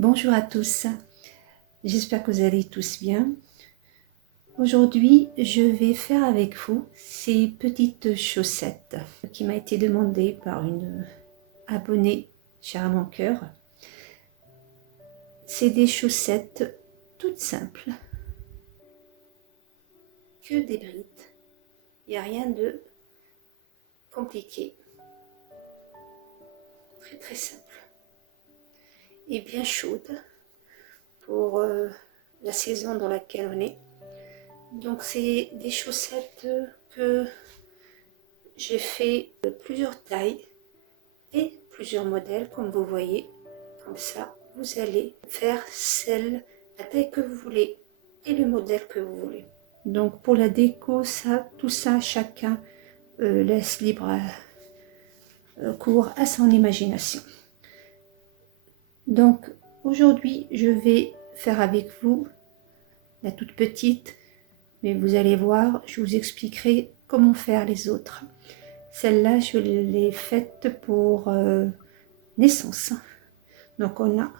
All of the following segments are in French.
Bonjour à tous, j'espère que vous allez tous bien. Aujourd'hui, je vais faire avec vous ces petites chaussettes qui m'a été demandée par une abonnée chère à mon cœur. C'est des chaussettes toutes simples, que des brides, il n'y a rien de compliqué, très simple et bien chaude pour la saison dans laquelle on est. Donc c'est des chaussettes que j'ai fait de plusieurs tailles et plusieurs modèles comme vous voyez. Comme ça vous allez faire la taille que vous voulez et le modèle que vous voulez. Donc pour la déco, tout ça chacun laisse libre cours à son imagination. Donc aujourd'hui je vais faire avec vous la toute petite, mais vous allez voir, je vous expliquerai comment faire les autres. Celle-là je l'ai faite pour naissance. Donc on a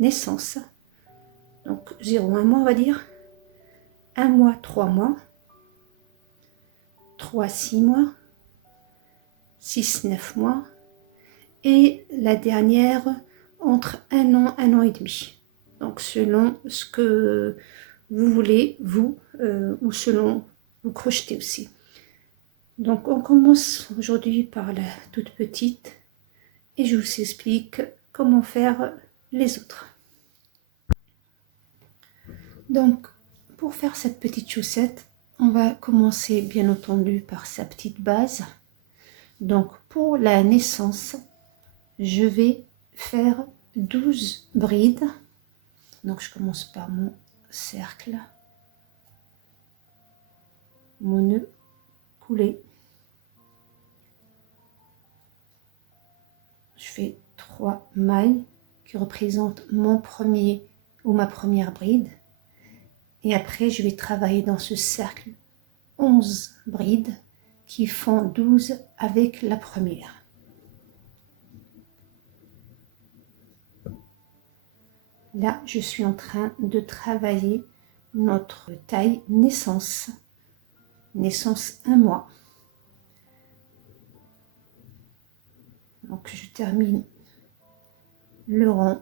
naissance, donc 0-1 mois on va dire, 1 mois 3 mois, 3 6 mois, 6 9 mois, et la dernière entre 1 an et demi. Donc selon ce que vous voulez, vous, ou selon vous crochetez aussi. Donc on commence aujourd'hui par la toute petite et je vous explique comment faire les autres. Donc pour faire cette petite chaussette, on va commencer bien entendu par sa petite base. Donc pour la naissance, je vais faire 12 brides. Donc je commence par mon cercle, mon nœud coulé. Je fais 3 mailles qui représentent mon premier ou ma première bride. Et après je vais travailler dans ce cercle 11 brides qui font 12 avec la première. Là, je suis en train de travailler notre taille naissance. Naissance 1 mois. Donc, je termine le rond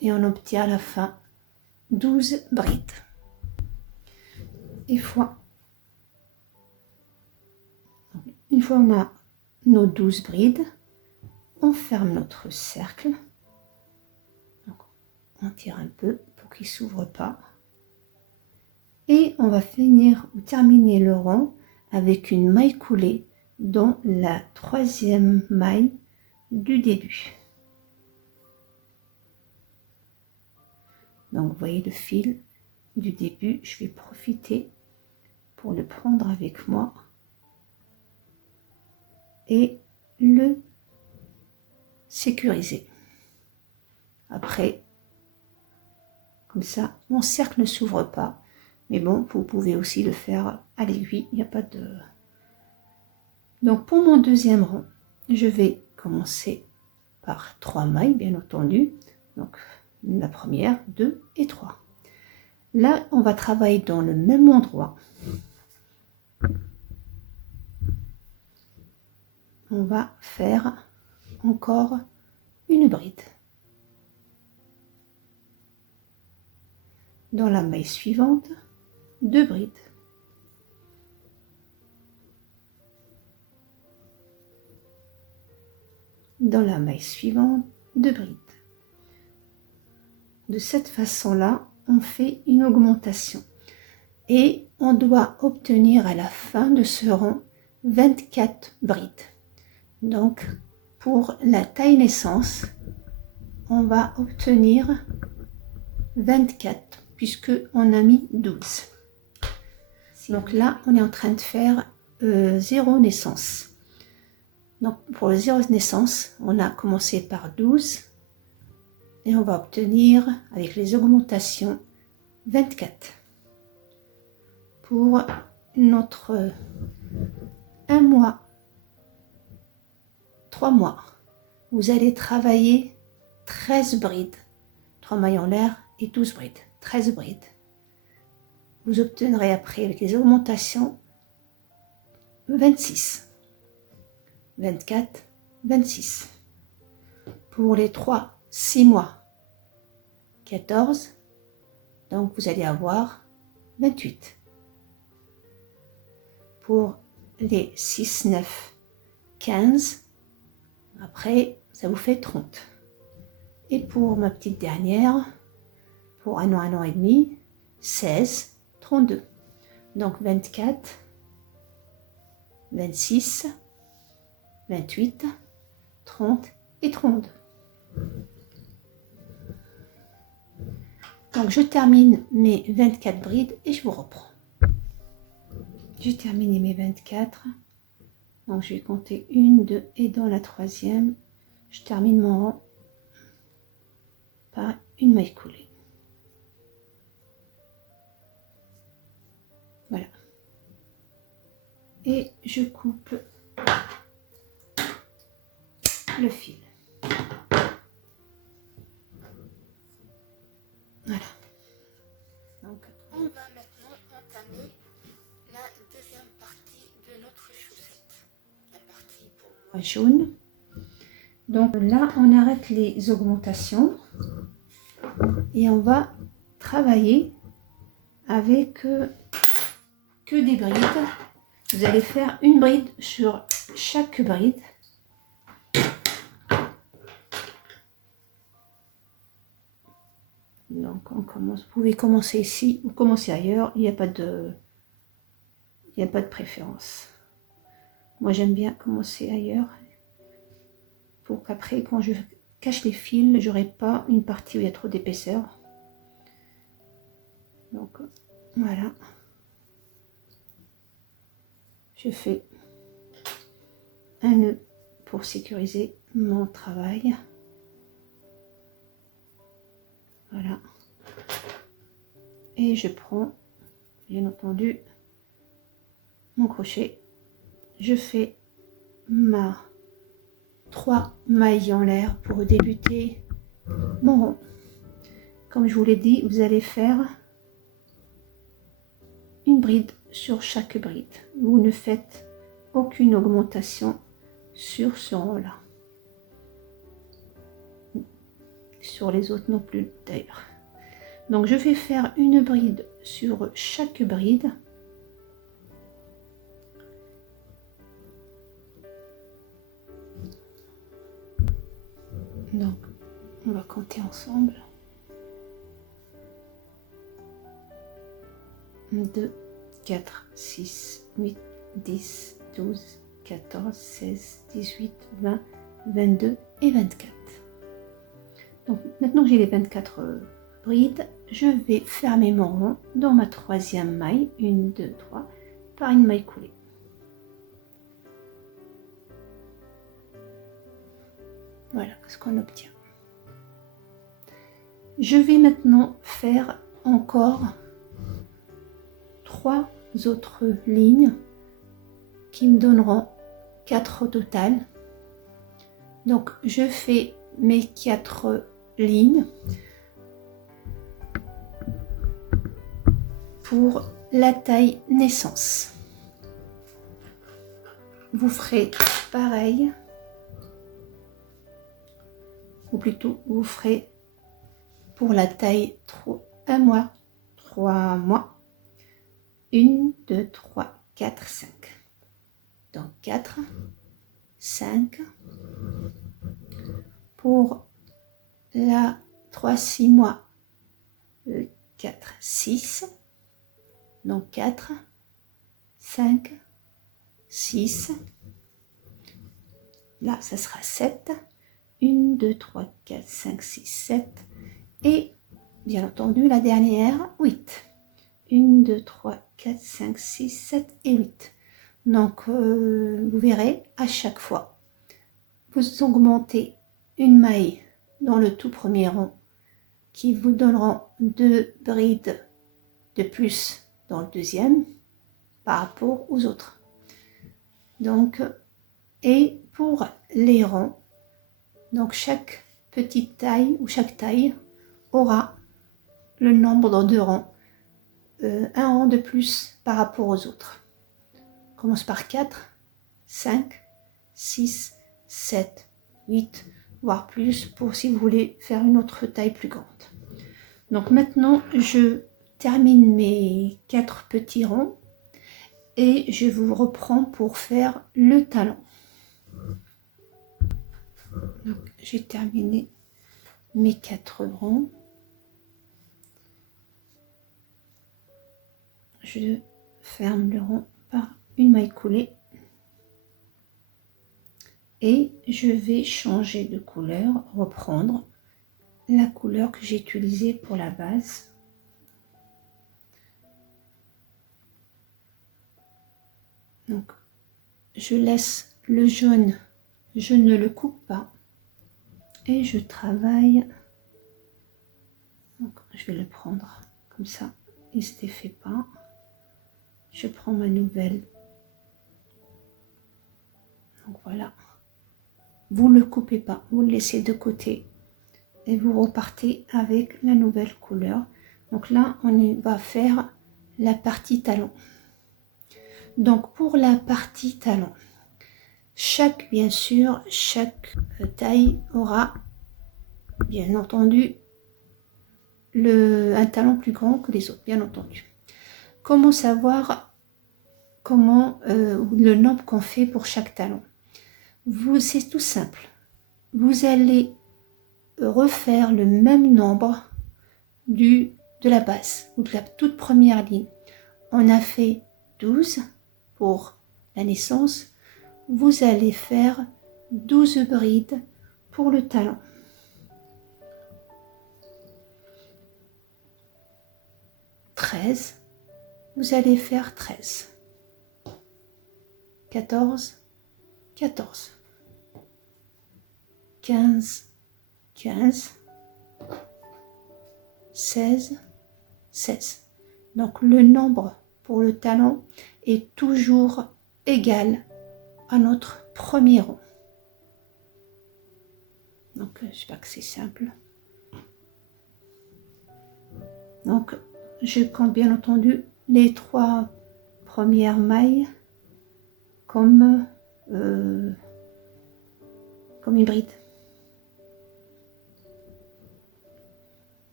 et on obtient à la fin 12 brides. Une fois on a nos 12 brides, on ferme notre cercle. Donc, on tire un peu pour qu'il ne s'ouvre pas. Et on va finir ou terminer le rond avec une maille coulée dans la 3e maille du début. Donc vous voyez le fil du début, je vais profiter pour le prendre avec moi et le sécuriser. Après, comme ça, mon cercle ne s'ouvre pas. Mais bon, vous pouvez aussi le faire à l'aiguille, il n'y a pas de... Donc pour mon deuxième rond, je vais commencer par 3 mailles, bien entendu. Donc la première, 2 et 3. Là, on va travailler dans le même endroit. On va faire encore une bride. Dans la maille suivante, 2 brides. Dans la maille suivante, 2 brides. De cette façon-là, on fait une augmentation. Et on doit obtenir à la fin de ce rond 24 brides. Donc, pour la taille naissance, on va obtenir 24 puisque on a mis 12. Donc là, on est en train de faire 0 naissance. Donc pour le 0 naissance, on a commencé par 12 et on va obtenir avec les augmentations 24. Pour notre 1 mois, 3 mois, vous allez travailler 13 brides. 3 mailles en l'air et 12 brides. 13 brides. Vous obtiendrez après, avec les augmentations, 26. 24, 26. Pour les 3, 6 mois, 14. Donc, vous allez avoir 28. Pour les 6, 9, 15. Après, ça vous fait 30. Et pour ma petite dernière, pour un an et demi, 16, 32. Donc 24, 26, 28, 30 et 32. Donc je termine mes 24 brides et je vous reprends. J'ai terminé mes 24. Donc je vais compter 1, 2 et dans la troisième, je termine mon rang par une maille coulée. Voilà. Et je coupe le fil. Voilà. Donc on va maintenant entamer la deuxième partie de notre chaussette. La partie pour moi jaune. Donc là, on arrête les augmentations et on va travailler avec que des brides. Vous allez faire une bride sur chaque bride. Donc on commence. Vous pouvez commencer ici ou commencer ailleurs. Il n'y a pas de préférence. Moi j'aime bien commencer ailleurs pour qu'après quand je cache les fils, j'aurai pas une partie où il y a trop d'épaisseur. Donc voilà. Je fais un nœud pour sécuriser mon travail. Voilà. Et je prends, bien entendu, mon crochet. Je fais ma 3 mailles en l'air pour débuter mon rond. Comme je vous l'ai dit, vous allez faire une bride sur chaque bride. Vous ne faites aucune augmentation sur ce rond-là. Sur les autres non plus d'ailleurs. Donc je vais faire une bride sur chaque bride. Donc on va compter ensemble. 2, 4, 6, 8, 10, 12, 14, 16, 18, 20, 22 et 24. Donc maintenant que j'ai les 24 brides, je vais fermer mon rond dans ma troisième maille, 1, 2, 3, par une maille coulée. Voilà ce qu'on obtient. Je vais maintenant faire encore 3 autres lignes qui me donneront 4 au total. Donc je fais mes 4 lignes pour la taille naissance. Vous ferez pareil, ou plutôt vous ferez pour la taille 1 mois, 3 mois, 1, 2, 3, 4, 5. Donc 4, 5. Pour la 3, 6 mois, 4, 6. Donc 4, 5, 6. Là, ça sera 7. 1, 2, 3, 4, 5, 6, 7. Et bien entendu, la dernière, 8. 1, 2, 3, 4, 5, 6, 7 et 8. Donc, vous verrez, à chaque fois, vous augmentez une maille dans le tout premier rond qui vous donneront 2 brides de plus dans le deuxième par rapport aux autres. Donc, et pour les ronds, donc chaque petite taille ou chaque taille aura le nombre de rangs, un rang de plus par rapport aux autres. On commence par 4, 5, 6, 7, 8, voire plus pour si vous voulez faire une autre taille plus grande. Donc maintenant, je termine mes 4 petits ronds et je vous reprends pour faire le talon. Donc j'ai terminé mes 4 ronds. Je ferme le rond par une maille coulée et je vais changer de couleur, reprendre la couleur que j'ai utilisée pour la base. Donc je laisse le jaune, je ne le coupe pas et je travaille. Donc je vais le prendre comme ça, il se défait pas. Je prends ma nouvelle. Donc voilà. Vous ne le coupez pas, vous le laissez de côté et vous repartez avec la nouvelle couleur. Donc là, on va faire la partie talon. Donc pour la partie talon, bien sûr, chaque taille aura bien entendu un talon plus grand que les autres, bien entendu. Comment savoir le nombre qu'on fait pour chaque talon? C'est tout simple. Vous allez refaire le même nombre de la base ou de la toute première ligne. On a fait 12 pour la naissance. Vous allez faire 12 brides pour le talon. Vous allez faire 13, 14, 14, 15, 15, 16, 16. Donc le nombre pour le talon est toujours égal à notre premier rond. Donc j'espère que c'est simple. Donc je compte bien entendu les 3 premières mailles comme une bride.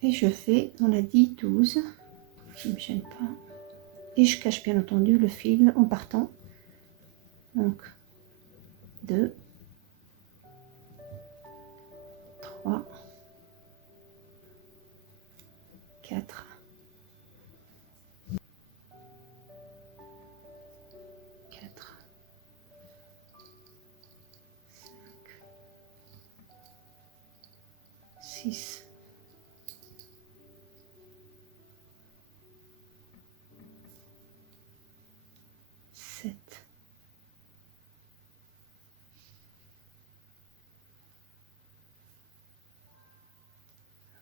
Et je fais, on a dit 12, je ne me gêne pas. Et je cache bien entendu le fil en partant. Donc 2, 3, 4, 6, 7,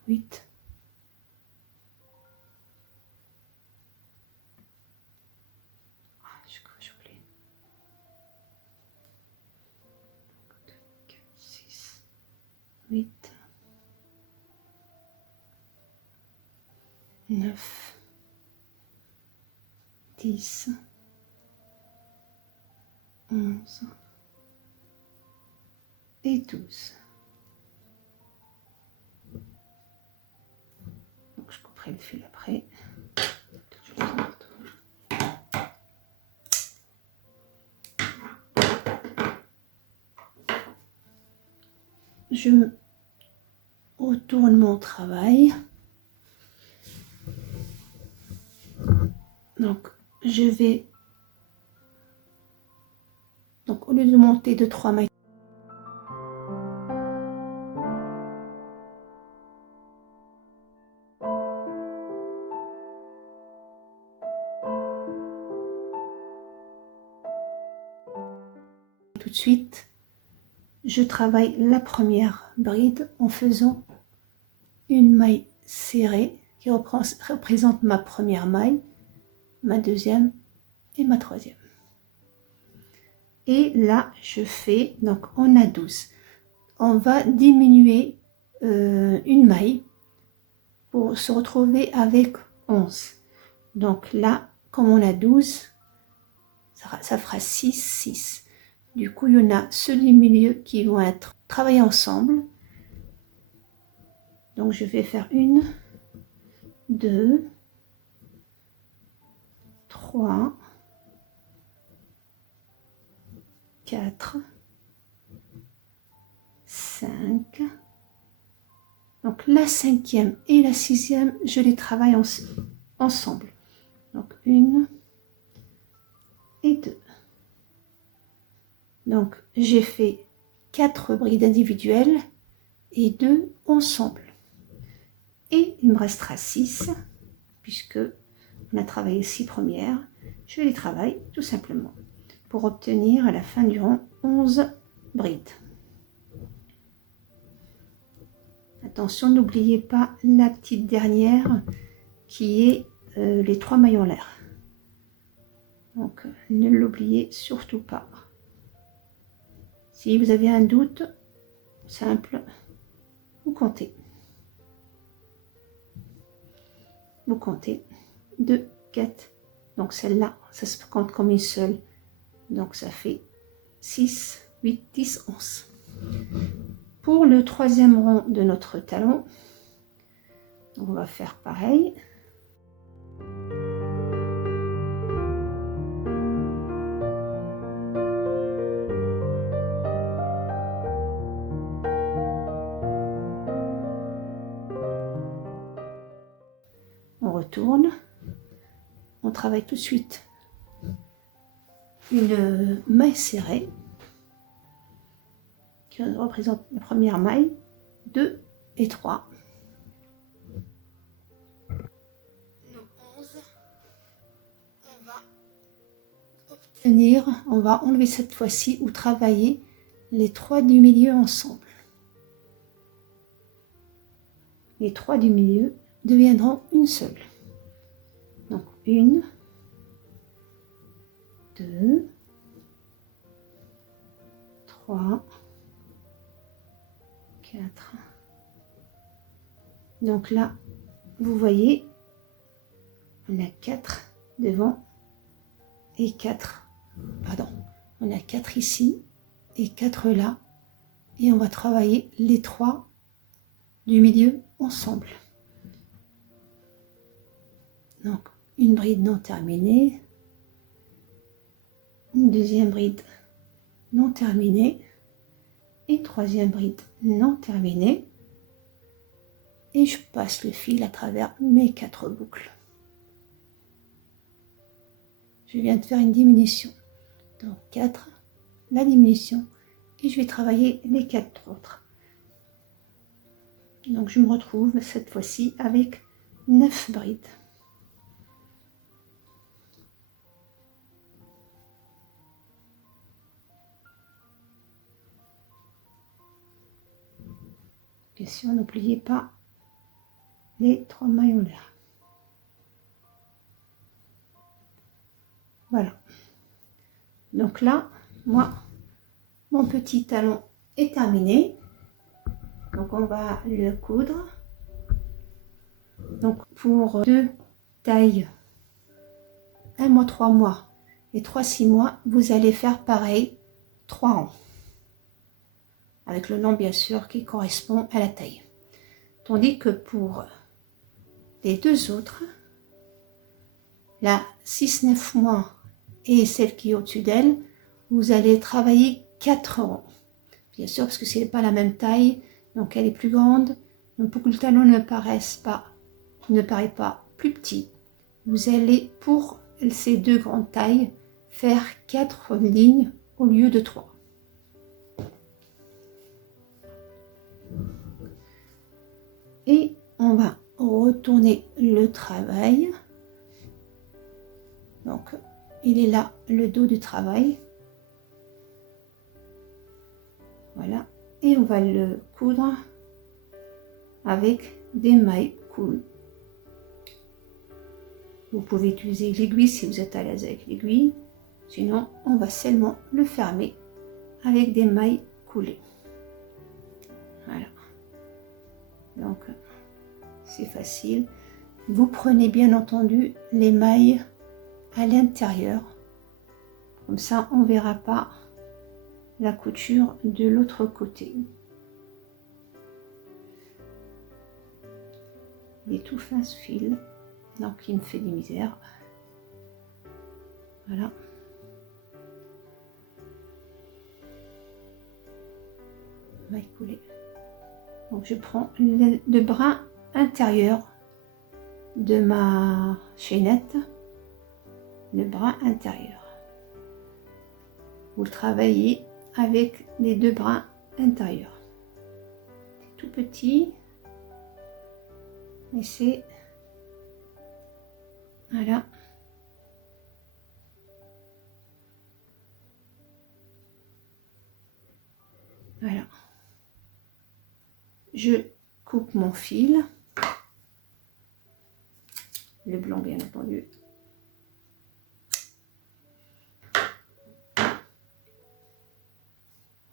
8, 8, 9, 10, 11 et 12. Donc je couperai le fil après. Je retourne mon travail. Donc je vais, donc au lieu de monter de 3 mailles, tout de suite je travaille la première bride en faisant une maille serrée qui représente ma première maille, ma deuxième et ma troisième. Et là je fais, donc on a 12. on va diminuer une maille pour se retrouver avec 11. Donc là, comme on a 12, ça fera 6, 6. Du coup, il y en a ceux du milieu qui vont être travaillés ensemble. Donc je vais faire 1, 2, 3, 4, 5. Donc la 5e et la 6e, je les travaille ensemble. Donc 1 et 2. Donc j'ai fait 4 brides individuelles et 2 ensemble. Et il me restera 6, puisque on a travaillé 6 premières. Je les travaille tout simplement pour obtenir à la fin du rang 11 brides. Attention, n'oubliez pas la petite dernière qui est les 3 mailles en l'air. Donc ne l'oubliez surtout pas. Si vous avez un doute, simple, vous comptez. Vous comptez 2, 4. Donc celle-là, ça se compte comme une seule. Donc ça fait 6, 8, 10, 11. Pour le 3e rang de notre talon, on va faire pareil. On retourne. On travaille tout de suite une maille serrée qui représente la première maille, 2 et 3. Nos 11, on va enlever cette fois-ci ou travailler les 3 du milieu ensemble. Les 3 du milieu deviendront une seule. Donc 1, 2, 3, 4. Donc là, vous voyez, on a 4 devant et 4, pardon, on a 4 ici et 4 là. Et on va travailler les 3 du milieu ensemble. Donc une bride non terminée, une deuxième bride non terminée et 3e bride non terminée, et je passe le fil à travers mes 4 boucles. Je viens de faire une diminution, donc 4, la diminution, et je vais travailler les 4 autres. Donc je me retrouve cette fois-ci avec 9 brides. Bien sûr, n'oubliez pas les 3 mailles en l'air. Voilà. Donc là, moi, mon petit talon est terminé. Donc on va le coudre. Donc pour 2 tailles 1 mois, 3 mois et 3, 6 mois, vous allez faire pareil 3 rangs. Avec le nom bien sûr qui correspond à la taille. Tandis que pour les 2 autres, la 6-9 mois et celle qui est au-dessus d'elle, vous allez travailler 4 rangs. Bien sûr, parce que ce n'est pas la même taille, donc elle est plus grande. Donc pour que le talon ne paraît pas plus petit, vous allez pour ces 2 grandes tailles faire 4 lignes au lieu de 3. Et on va retourner le travail. Donc il est là le dos du travail. Voilà. Et on va le coudre avec des mailles cool. Vous pouvez utiliser l'aiguille si vous êtes à l'aise avec l'aiguille. Sinon, on va seulement le fermer avec des mailles coulées. Donc c'est facile. Vous prenez bien entendu les mailles à l'intérieur. Comme ça, on ne verra pas la couture de l'autre côté. Il est tout fin ce fil, donc il me fait des misères. Voilà. On va y couler. Donc je prends le brin intérieur de ma chaînette, le brin intérieur. Vous le travaillez avec les deux brins intérieurs. C'est tout petit, mais c'est voilà. Voilà. Je coupe mon fil, le blanc bien entendu.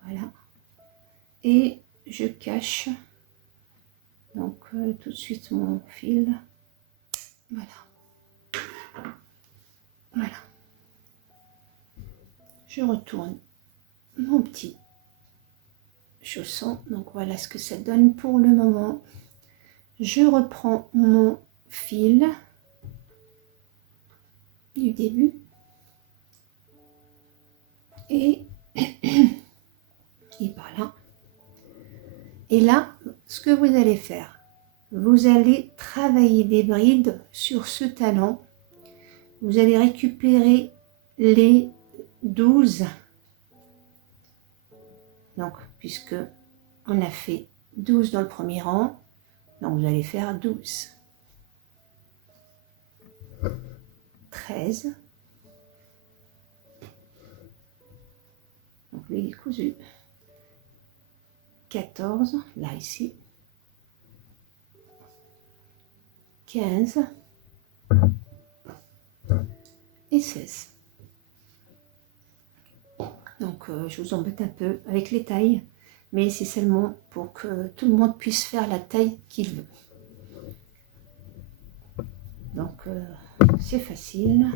Voilà. Et je cache donc tout de suite mon fil. Voilà. Voilà. Je retourne mon petit chausson. Donc voilà ce que ça donne pour le moment. Je reprends mon fil du début et par là. Et là, ce que vous allez faire, vous allez travailler des brides sur ce talon. Vous allez récupérer les 12. Donc, puisque on a fait 12 dans le premier rang, donc vous allez faire 12. 13. Donc lui il est cousu. 14, là ici. 15 et 16. Donc je vous embête un peu avec les tailles, mais c'est seulement pour que tout le monde puisse faire la taille qu'il veut. Donc c'est facile.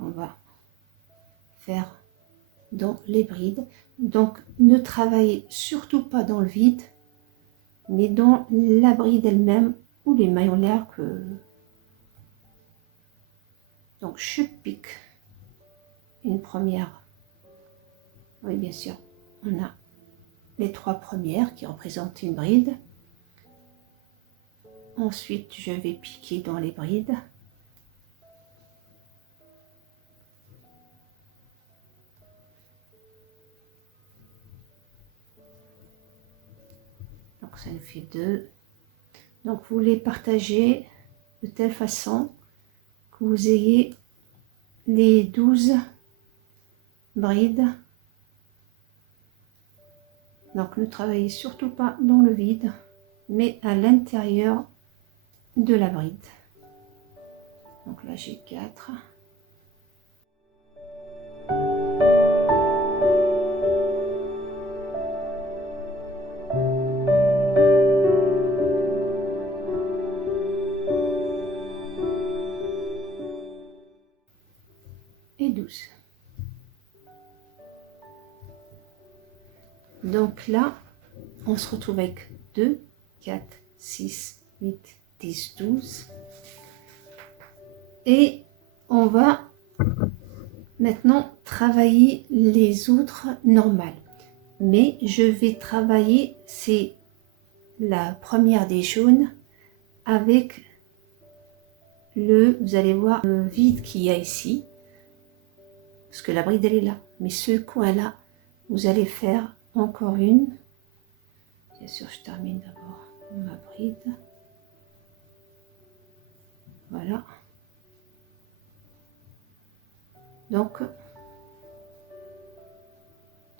On va faire dans les brides. Donc ne travaillez surtout pas dans le vide, mais dans la bride elle-même ou les mailles en l'air que. Donc je pique une première. Oui, bien sûr, on a les 3 premières qui représentent une bride. Ensuite, je vais piquer dans les brides. Donc ça nous fait 2. Donc vous les partagez de telle façon que vous ayez les 12 brides. Donc ne travaillez surtout pas dans le vide, mais à l'intérieur de la bride. Donc là j'ai 4. Et 12. Donc là, on se retrouve avec 2, 4, 6, 8, 10, 12. Et on va maintenant travailler les autres normales. Mais je vais travailler, c'est la première des jaunes, avec vous allez voir le vide qu'il y a ici. Parce que la bride elle est là. Mais ce coin là, vous allez faire encore une. Bien sûr, je termine d'abord ma bride. Voilà. Donc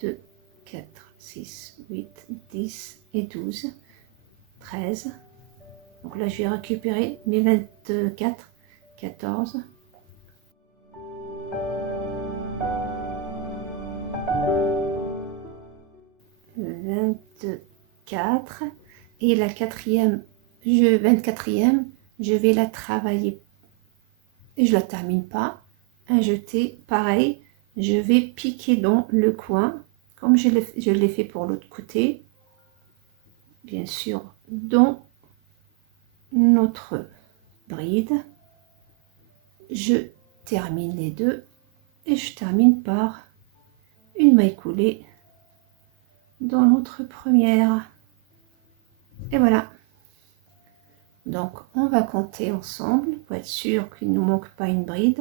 2, 4, 6, 8, 10 et 12, 13. Donc là, je vais récupérer mes 24, 14, 24 et la quatrième, 24e, je vais la travailler et je la termine pas. Un jeté, pareil, je vais piquer dans le coin comme je l'ai fait pour l'autre côté, bien sûr dans notre bride. Je termine les deux et je termine par une maille coulée dans notre première. Et voilà. Donc on va compter ensemble pour être sûr qu'il ne nous manque pas une bride.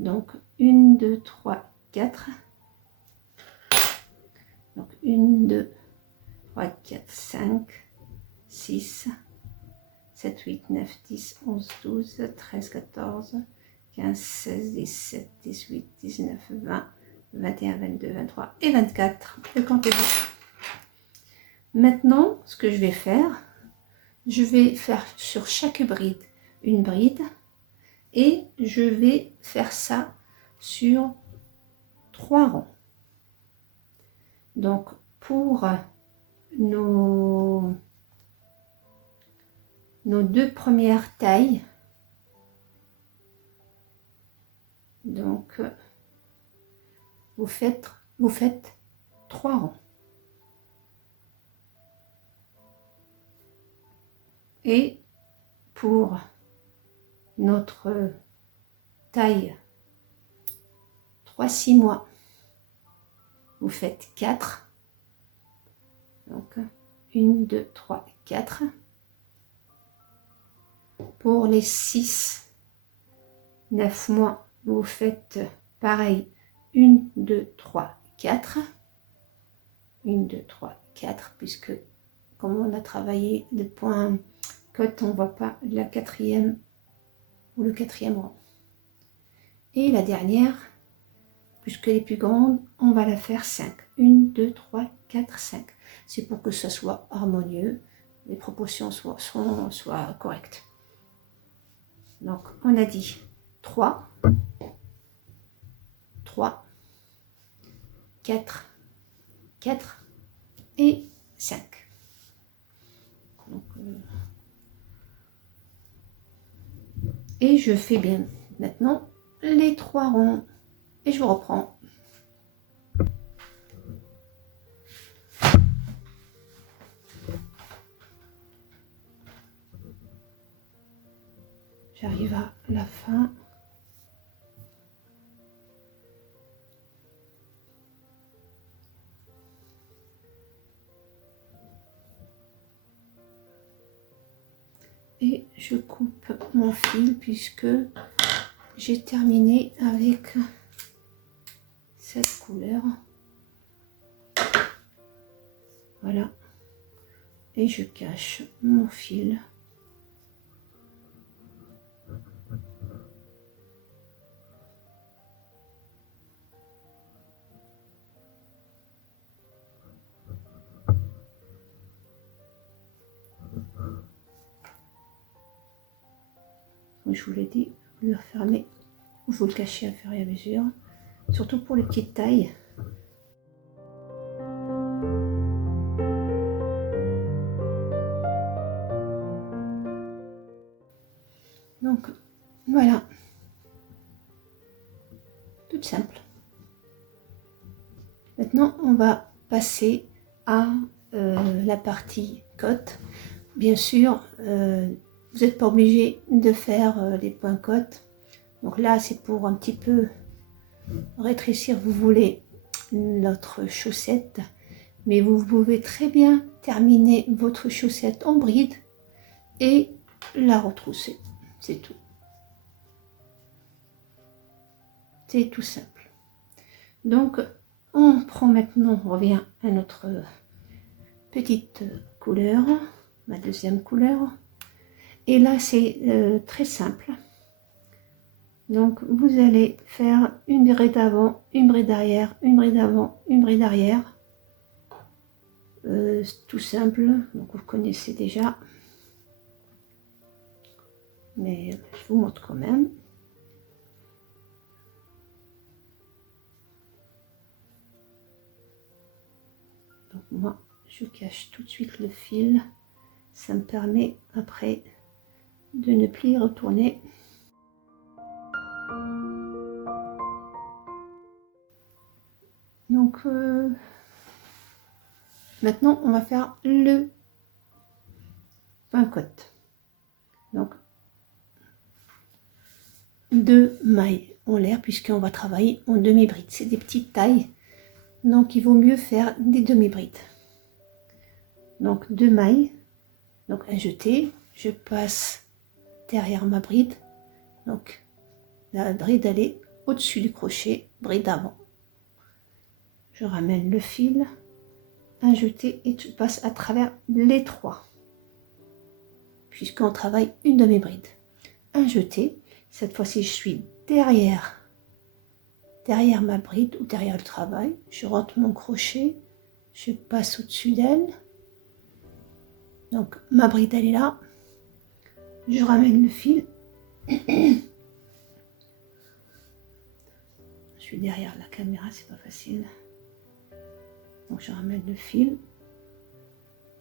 Donc 1, 2, 3, 4. Donc 1, 2, 3, 4, 5, 6, 7, 8, 9, 10, 11, 12, 13, 14, 15, 16, 17, 18, 19, 20, 21, 22, 23 et 24. Le compte est bon. Maintenant, ce que je vais faire sur chaque bride une bride et je vais faire ça sur 3 rangs. Donc pour nos 2 premières tailles, donc vous faites 3 rangs. Et pour notre taille 3-6 mois, vous faites 4. Donc 1, 2, 3, 4. Pour les 6-9 mois, vous faites pareil, 1, 2, 3, 4. 1, 2, 3, 4, puisque comme on a travaillé le point cote, on ne voit pas la quatrième ou le 4e rang. Et la dernière, puisque les plus grandes, on va la faire 5. 1, 2, 3, 4, 5. C'est pour que ça soit harmonieux, les proportions soient correctes. Donc on a dit 3, 3, 4, 4 et 5. Donc, et je fais bien maintenant les 3 ronds et je vous reprends. J'arrive à la fin. Et je coupe mon fil puisque j'ai terminé avec cette couleur. Voilà. Et je cache mon fil. Comme je vous l'ai dit, vous le refermez ou vous le cachez à fur et à mesure, surtout pour les petites tailles. Donc voilà, tout simple. Maintenant on va passer à la partie cote. Bien sûr, vous n'êtes pas obligé de faire les points cotes. Donc là c'est pour un petit peu rétrécir, vous voulez, notre chaussette, mais vous pouvez très bien terminer votre chaussette en bride et la retrousser, c'est tout. C'est tout simple. Donc on prend maintenant, on revient à notre petite couleur, ma deuxième couleur, et là c'est très simple. Donc vous allez faire une bride avant, une bride arrière, une bride avant, une bride arrière, tout simple, donc vous connaissez déjà, mais je vous montre quand même. Donc moi je cache tout de suite le fil. Ça me permet après de ne plus y retourner. Donc maintenant on va faire le cote. Donc 2 mailles en l'air puisqu'on va travailler en demi-bride. C'est des petites tailles, donc il vaut mieux faire des demi-brides. Donc 2 mailles, donc un jeté, je passe derrière ma bride, donc la bride elle est au-dessus du crochet, bride avant. Je ramène le fil, un jeté et tu passes à travers les 3 puisqu'on travaille une demi-bride. Un jeté, cette fois-ci je suis derrière ma bride ou derrière le travail, je rentre mon crochet, je passe au-dessus d'elle, donc ma bride elle est là, je ramène le fil, je suis derrière la caméra, c'est pas facile, donc je ramène le fil,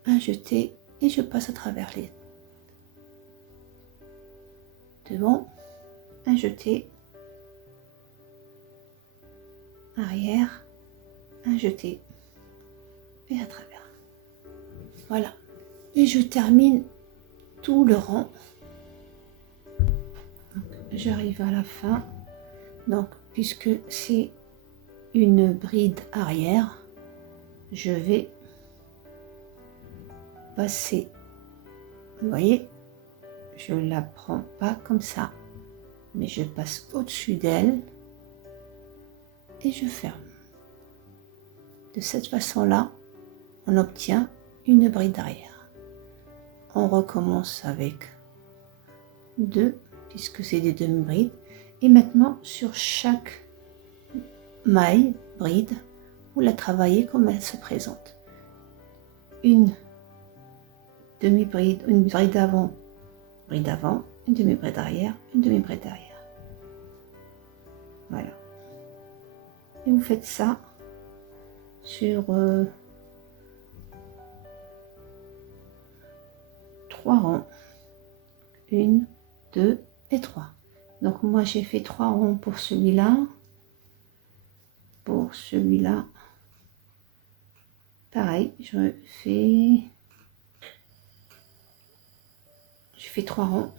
un jeté et je passe à travers les devant, un jeté, arrière, un jeté et à travers. Voilà, et je termine tout le rang. J'arrive à la fin, donc puisque c'est une bride arrière, je vais passer, vous voyez, je la prends pas comme ça, mais je passe au-dessus d'elle et je ferme. De cette façon-là, on obtient une bride arrière. On recommence avec 2, puisque c'est des demi-brides. Et maintenant, sur chaque maille, bride, vous la travaillez comme elle se présente. Une demi-bride, une bride avant, une demi-bride arrière, une demi-bride arrière. Voilà. Et vous faites ça sur 3 rangs. 1, 2 et 3. Donc moi j'ai fait 3 rangs pour celui-là. Pour celui-là, pareil, je fais 3 rangs.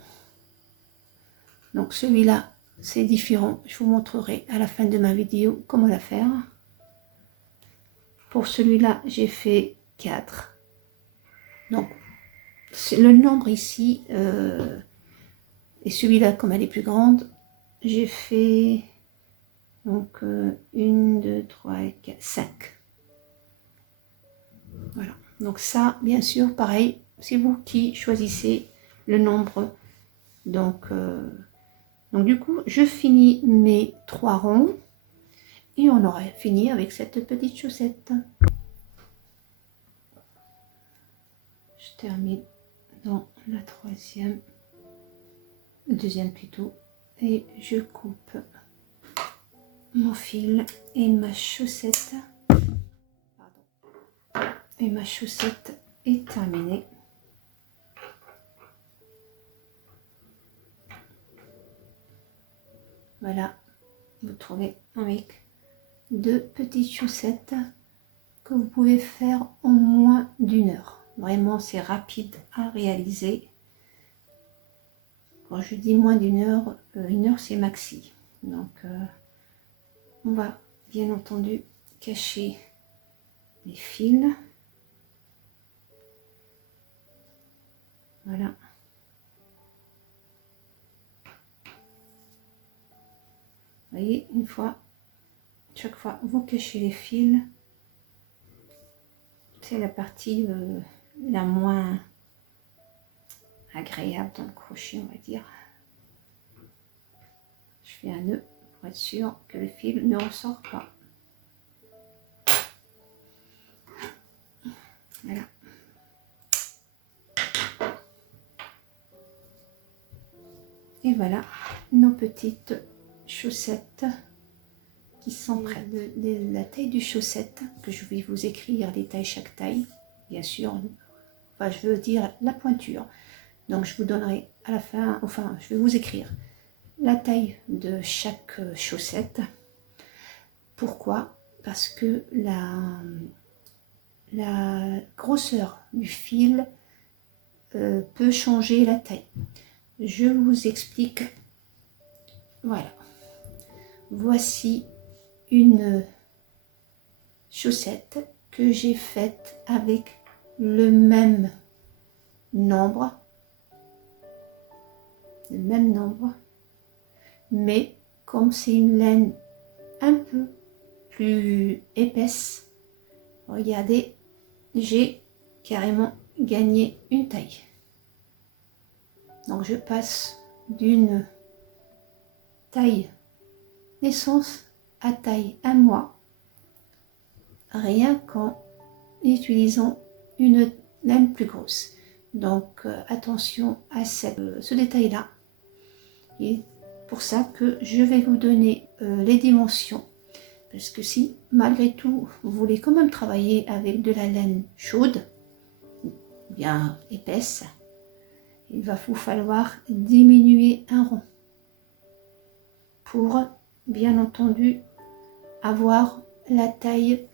Donc celui-là, c'est différent. Je vous montrerai à la fin de ma vidéo comment la faire. Pour celui-là, j'ai fait 4. Donc le nombre ici, et celui-là, comme elle est plus grande, j'ai fait donc 1, 2, 3, 4, 5. Voilà. Donc ça, bien sûr, pareil, c'est vous qui choisissez le nombre. Donc du coup, je finis mes 3 ronds et on aurait fini avec cette petite chaussette. Je termine dans la deuxième plutôt, et je coupe mon fil et ma chaussette. Pardon. Et ma chaussette est terminée. Voilà, vous trouvez avec 2 petites chaussettes que vous pouvez faire en moins d'1 heure. Vraiment, c'est rapide à réaliser. Quand je dis moins d'1 heure, 1 heure c'est maxi. Donc, on va bien entendu cacher les fils. Voilà. Vous voyez, chaque fois, vous cachez les fils. C'est la partie la moins agréable dans le crochet, on va dire. Je fais un nœud pour être sûr que le fil ne ressort pas. Voilà. Et voilà nos petites chaussettes qui sont prêtes. La taille du chaussette, que je vais vous écrire les tailles, chaque taille. bien sûr, enfin je veux dire la pointure. Donc je vous donnerai à la fin, enfin je vais vous écrire la taille de chaque chaussette. Pourquoi? Parce que la grosseur du fil peut changer la taille. Je vous explique. Voilà. Voici une chaussette que j'ai faite avec le même nombre, mais comme c'est une laine un peu plus épaisse, regardez, j'ai carrément gagné une taille. Donc je passe d'une taille naissance à taille 1 mois, rien qu'en utilisant une laine plus grosse. Donc attention à ce détail là, et pour ça que je vais vous donner les dimensions, parce que si malgré tout vous voulez quand même travailler avec de la laine chaude bien épaisse, il va vous falloir diminuer un rond pour bien entendu avoir la taille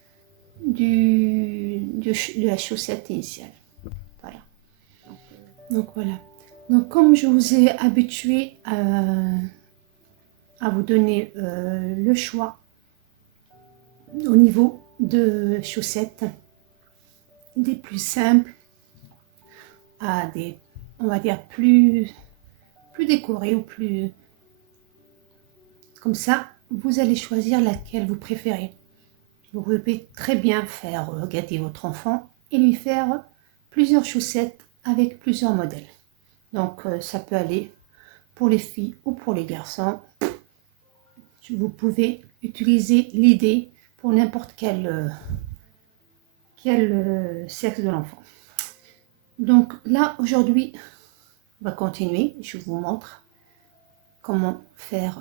de la chaussette initiale. Voilà. Donc voilà. Donc comme je vous ai habitué à vous donner le choix au niveau de chaussettes, des plus simples à des, on va dire, plus décorées ou plus comme ça, vous allez choisir laquelle vous préférez. Vous pouvez très bien faire gâter votre enfant et lui faire plusieurs chaussettes avec plusieurs modèles. Donc ça peut aller pour les filles ou pour les garçons. Vous pouvez utiliser l'idée pour n'importe quel sexe de l'enfant. Donc là aujourd'hui, on va continuer. Je vous montre comment faire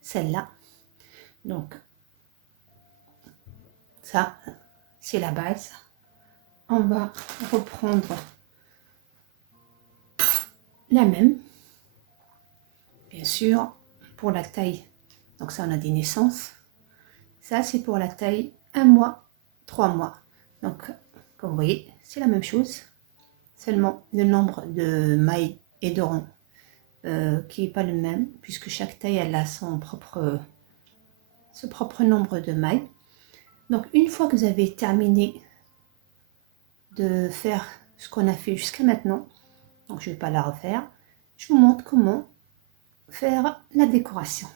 celle-là. Donc ça, c'est la base. On va reprendre la même, bien sûr, pour la taille. Donc ça, on a des naissances. Ça, c'est pour la taille 1 mois, 3 mois. Donc, comme vous voyez, c'est la même chose. Seulement, le nombre de mailles et de ronds qui n'est pas le même, puisque chaque taille, elle a son propre nombre de mailles. Donc, une fois que vous avez terminé de faire ce qu'on a fait jusqu'à maintenant, donc je ne vais pas la refaire, je vous montre comment faire la décoration.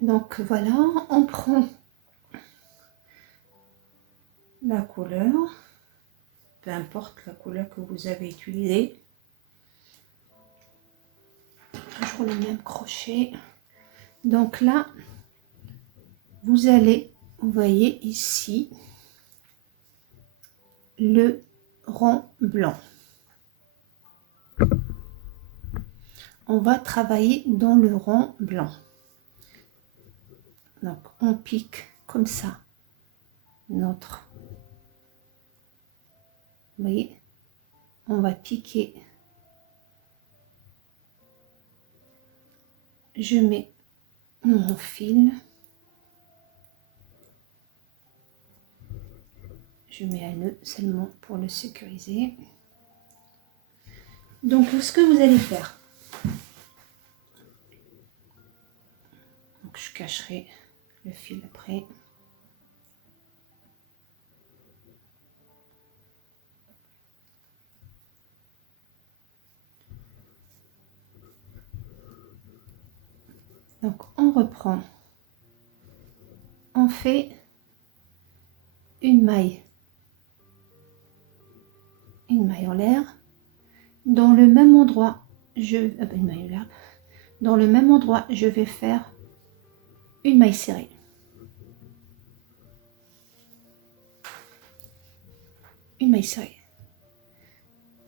Donc voilà, on prend la couleur, peu importe la couleur que vous avez utilisée, toujours le même crochet. Donc là, vous allez, vous voyez ici, le rond blanc. On va travailler dans le rond blanc. Donc on pique comme ça notre, vous voyez, on va piquer, je mets mon fil, je mets un nœud seulement pour le sécuriser. Donc ce que vous allez faire, donc je cacherai le fil après. Donc on reprend, on fait une maille en l'air, dans le même endroit dans le même endroit je vais faire une maille serrée. Une maille serrée.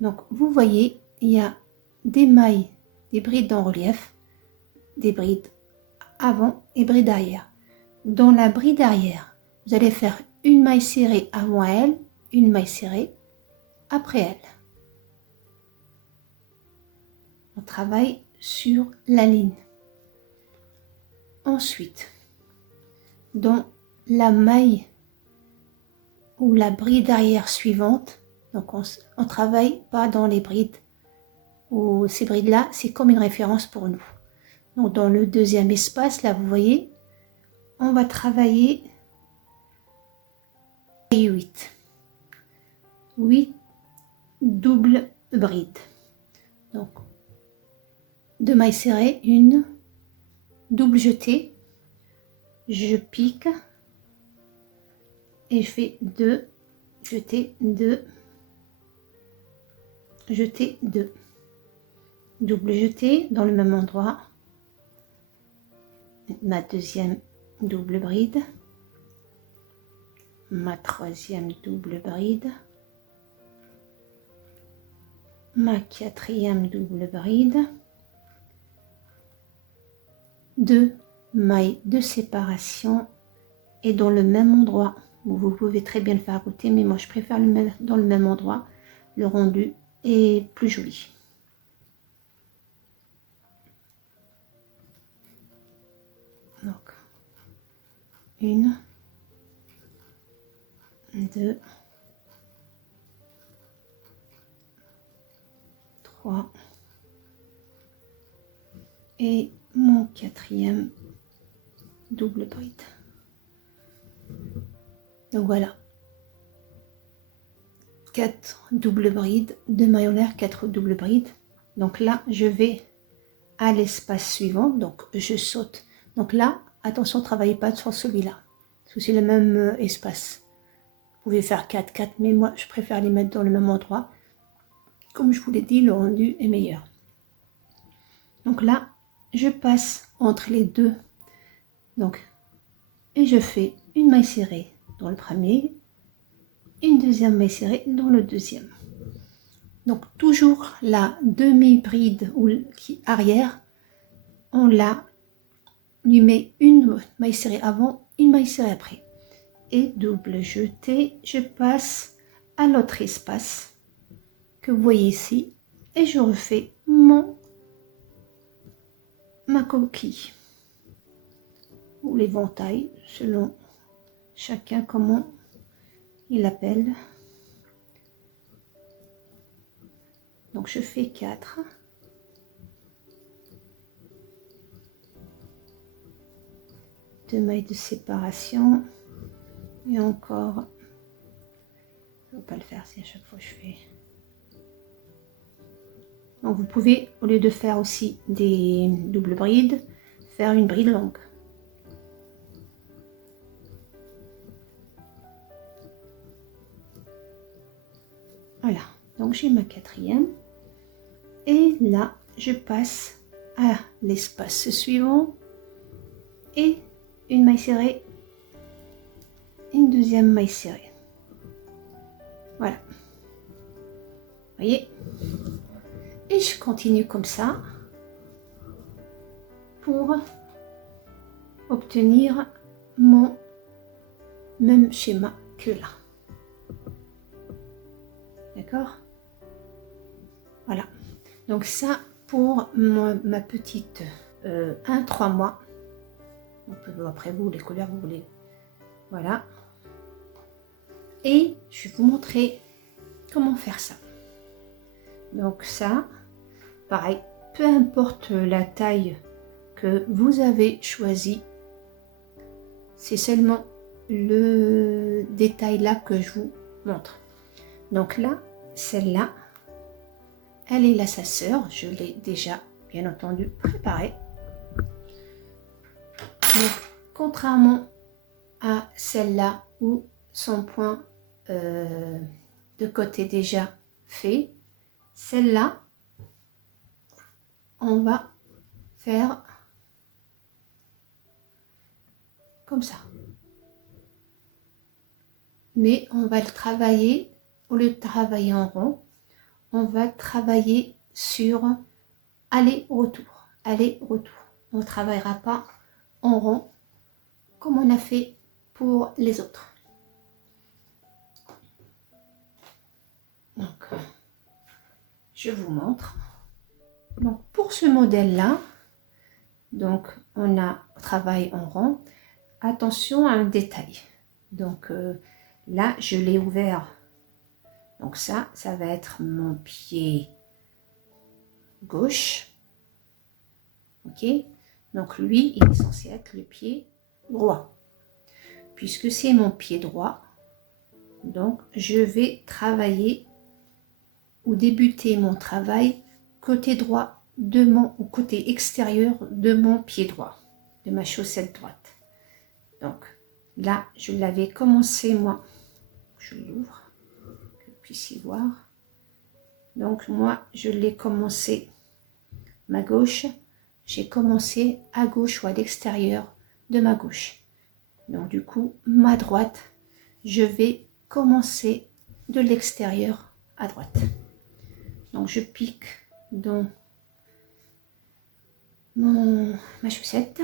Donc vous voyez, il y a des mailles, des brides en relief, des brides avant et brides arrière. Dans la bride arrière, vous allez faire une maille serrée avant elle, une maille serrée après elle. On travaille sur la ligne. Ensuite, dans la maille ou la bride arrière suivante, donc on travaille pas dans les brides, ou ces brides là c'est comme une référence pour nous. Donc dans le deuxième espace là, vous voyez, on va travailler 8 doubles brides. Donc 2 mailles serrées, une double jetée, je pique et je fais 2 jetées, 2 jetées, 2 double jetée dans le même endroit, ma deuxième double bride, ma troisième double bride, ma quatrième double bride, 2 mailles de séparation et dans le même endroit. Vous pouvez très bien le faire à côté, mais moi je préfère le mettre dans le même endroit. Le rendu est plus joli. Donc, 1, 2, 3 et mon quatrième double bride. Donc voilà, 4 doubles brides, 2 mailles en l'air, 4 doubles brides. Donc là, je vais à l'espace suivant, donc je saute. Donc là, attention, ne travaillez pas sur celui-là, parce que c'est le même espace. Vous pouvez faire 4, 4, mais moi, je préfère les mettre dans le même endroit. Comme je vous l'ai dit, le rendu est meilleur. Donc là, je passe entre les deux. Donc, et je fais une maille serrée dans le premier, une deuxième maille serrée dans le deuxième. Donc toujours la demi-bride ou qui arrière, on la lui met une maille serrée avant, une maille serrée après. Et double jeté, je passe à l'autre espace que vous voyez ici et je refais ma coquille ou l'éventail selon chacun comment il l'appelle. Donc je fais 4. Deux mailles de séparation et encore, je ne vais pas le faire si à chaque fois je fais. Donc vous pouvez, au lieu de faire aussi des doubles brides, faire une bride longue. Voilà, donc j'ai ma quatrième. Et là, je passe à l'espace suivant et une maille serrée, une deuxième maille serrée. Voilà. Vous voyez? Et je continue comme ça pour obtenir mon même schéma que là. D'accord? Voilà. Donc ça pour ma petite 1-3 mois. Après vous, les couleurs vous voulez. Voilà. Et je vais vous montrer comment faire ça. Donc ça, pareil, peu importe la taille que vous avez choisi, c'est seulement le détail là que je vous montre. Donc là, celle-là, elle est là sa sœur, je l'ai déjà bien entendu préparée. Donc, contrairement à celle-là où son point de côté déjà fait, celle-là, on va faire comme ça. Mais on va le travailler, au lieu de travailler en rond, on va travailler sur aller-retour, aller-retour. On ne travaillera pas en rond comme on a fait pour les autres. Donc, je vous montre. Donc, pour ce modèle-là, donc on travaille en rond. Attention à un détail. Donc là, je l'ai ouvert. Donc ça va être mon pied gauche. Ok? Donc lui, il est censé être le pied droit. Puisque c'est mon pied droit, donc je vais travailler ou débuter mon travail côté droit de mon, ou côté extérieur de mon pied droit, de ma chaussette droite. Donc là, je l'avais commencé moi. Je l'ouvre, que vous puissiez voir. Donc moi, je l'ai commencé ma gauche. J'ai commencé à gauche ou à l'extérieur de ma gauche. Donc du coup, ma droite, je vais commencer de l'extérieur à droite. Donc je pique dans ma chaussette.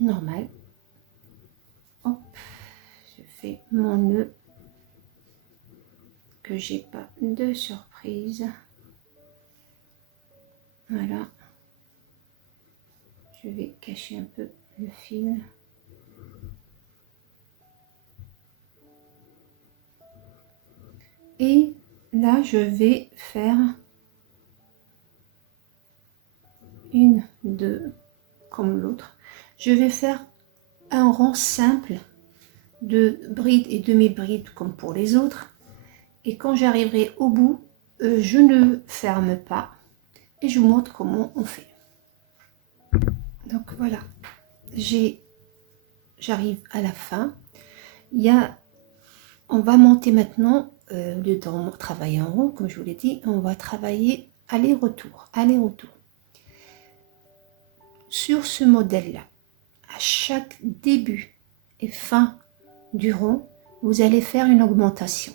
Normal. Hop, je fais mon nœud. Que j'ai pas de surprise. Voilà. Je vais cacher un peu le fil. Et là, je vais faire une, deux, comme l'autre. Je vais faire un rang simple de brides et demi-brides comme pour les autres. Et quand j'arriverai au bout, je ne ferme pas et je vous montre comment on fait. Donc voilà, j'arrive à la fin. On va monter maintenant, dedans, travailler en rond, comme je vous l'ai dit, on va travailler aller-retour, aller-retour. Sur ce modèle-là, à chaque début et fin du rond, vous allez faire une augmentation.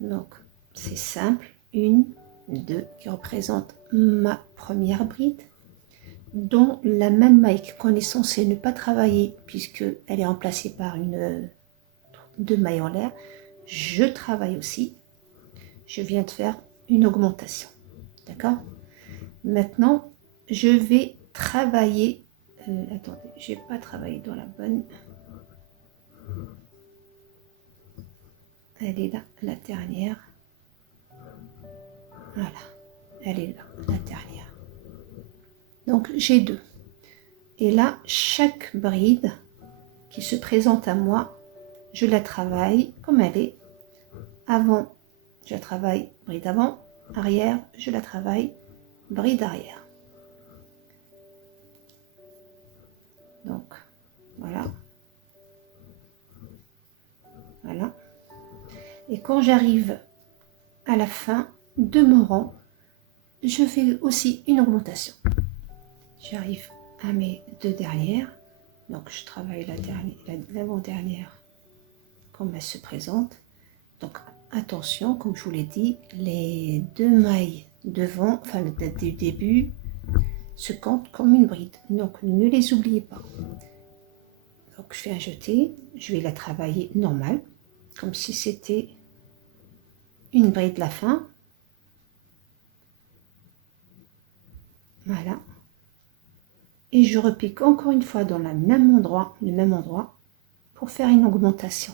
Donc, c'est simple, 1, 2, qui représente ma première bride, dont la même maille qu'on est censé ne pas travailler, puisqu'elle est remplacée par deux mailles en l'air. Je travaille aussi. Je viens de faire une augmentation. D'accord? Maintenant, je vais travailler. Attendez, je n'ai pas travaillé dans la bonne. Elle est là, la dernière. Voilà, elle est là, la dernière. Donc, j'ai deux. Et là, chaque bride qui se présente à moi, je la travaille comme elle est. Avant, je la travaille bride avant, arrière, je la travaille bride arrière. Donc, voilà. Voilà. Et quand j'arrive à la fin de mon rang, je fais aussi une augmentation. J'arrive à mes deux dernières. Donc, je travaille l'avant-dernière comme elle se présente. Donc, attention, comme je vous l'ai dit, les deux mailles devant, enfin du début, se comptent comme une bride. Donc, ne les oubliez pas. Donc, je fais un jeté. Je vais la travailler normale, comme si c'était une bride de la fin. Voilà. Et je repique encore une fois dans le même endroit, pour faire une augmentation.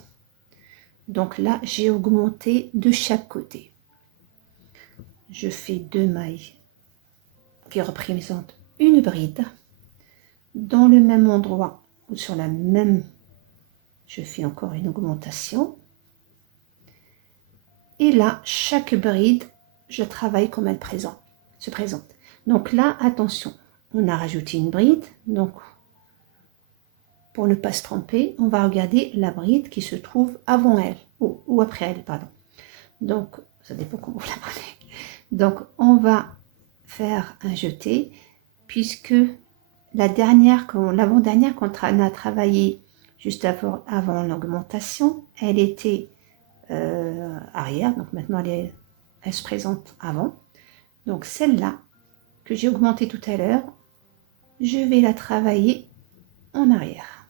Donc là, j'ai augmenté de chaque côté. Je fais deux mailles qui représentent une bride. Dans le même endroit ou sur la même, je fais encore une augmentation. Et là, chaque bride, je travaille comme elle se présente. Donc là, attention, on a rajouté une bride. Donc, pour ne pas se tromper, on va regarder la bride qui se trouve avant elle, ou après elle, pardon. Donc, ça dépend comment vous la prenez. Donc, on va faire un jeté, puisque l'avant-dernière qu'on a travaillé juste avant l'augmentation, elle était arrière, donc maintenant elle se présente avant. Donc, celle-là, que j'ai augmentée tout à l'heure, je vais la travailler en arrière.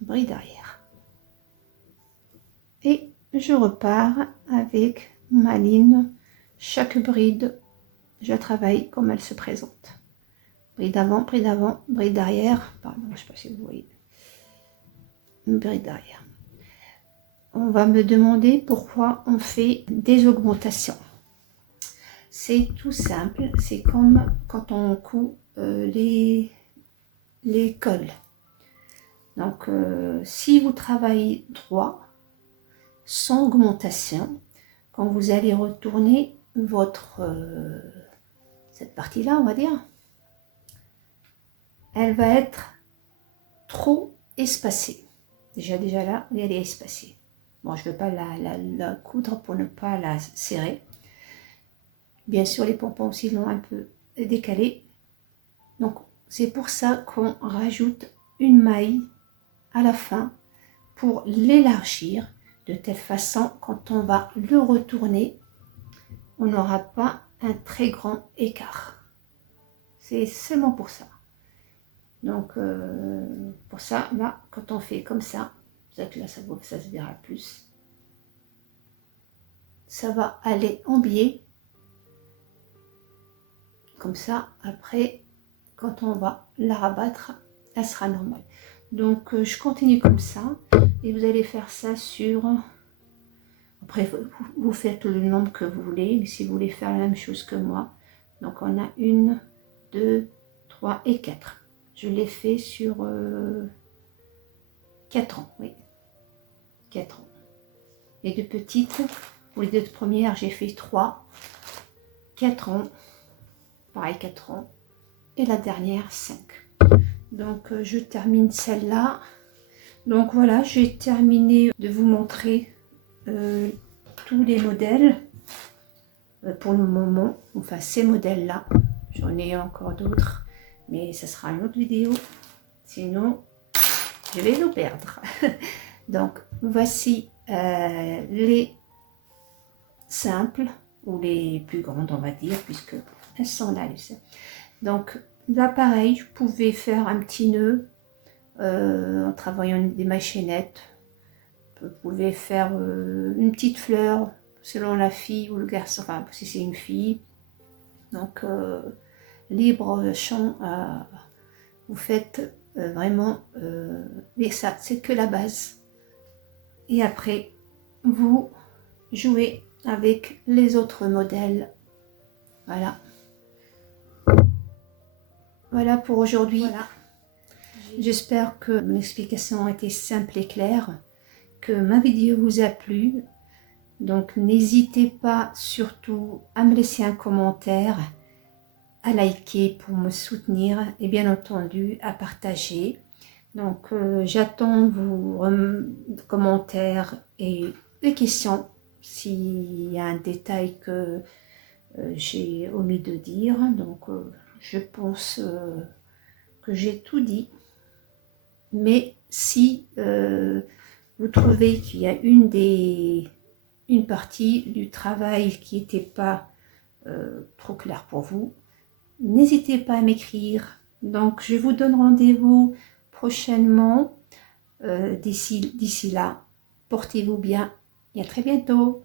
Bride arrière. Et je repars avec ma ligne. Chaque bride, je travaille comme elle se présente. Bride avant, bride arrière. Pardon, je ne sais pas si vous voyez. Une bride arrière. On va me demander pourquoi on fait des augmentations. C'est tout simple, c'est comme quand on coud les cols. Donc, si vous travaillez droit, sans augmentation, quand vous allez retourner votre cette partie-là, on va dire, elle va être trop espacée. Déjà là, elle est espacée. Bon, je ne vais pas la coudre pour ne pas la serrer. Bien sûr, les pompons aussi l'ont un peu décalé. Donc, c'est pour ça qu'on rajoute une maille à la fin pour l'élargir de telle façon, quand on va le retourner, on n'aura pas un très grand écart. C'est seulement pour ça. Donc, pour ça, là, quand on fait comme ça, peut-être là, ça se verra plus. Ça va aller en biais. Comme ça, après, quand on va la rabattre, elle sera normale. Donc, je continue comme ça. Et vous allez faire ça sur... Après, vous faites le nombre que vous voulez. Mais si vous voulez faire la même chose que moi. Donc, on a 1, 2, 3 et 4. Je l'ai fait sur 4 ans. Oui, 4 ans. Les deux petites, pour les deux premières, j'ai fait 3. 4 ans. Pareil, 4 ans. Et la dernière, 5. Donc, je termine celle-là. Donc, voilà, j'ai terminé de vous montrer tous les modèles pour le moment. Enfin, ces modèles-là. J'en ai encore d'autres. Mais ce sera une autre vidéo. Sinon, je vais nous perdre. Donc, voici les simples ou les plus grandes, on va dire, puisque elles sont là. Donc, là, pareil, je pouvais faire un petit nœud en travaillant des machinettes. Vous pouvez faire une petite fleur selon la fille ou le garçon, enfin, si c'est une fille. Donc, libre champ, vous faites vraiment, mais ça, c'est que la base. Et après, vous jouez avec les autres modèles. Voilà. Voilà pour aujourd'hui. Voilà. J'espère que mon explication a été simple et claire, que ma vidéo vous a plu. Donc n'hésitez pas surtout à me laisser un commentaire, à liker pour me soutenir et bien entendu à partager. Donc j'attends vos commentaires et les questions s'il y a un détail que j'ai omis de dire. Donc je pense que j'ai tout dit. Mais si vous trouvez qu'il y a une partie du travail qui n'était pas trop claire pour vous, n'hésitez pas à m'écrire. Donc je vous donne rendez-vous prochainement. D'ici là, portez-vous bien et à très bientôt.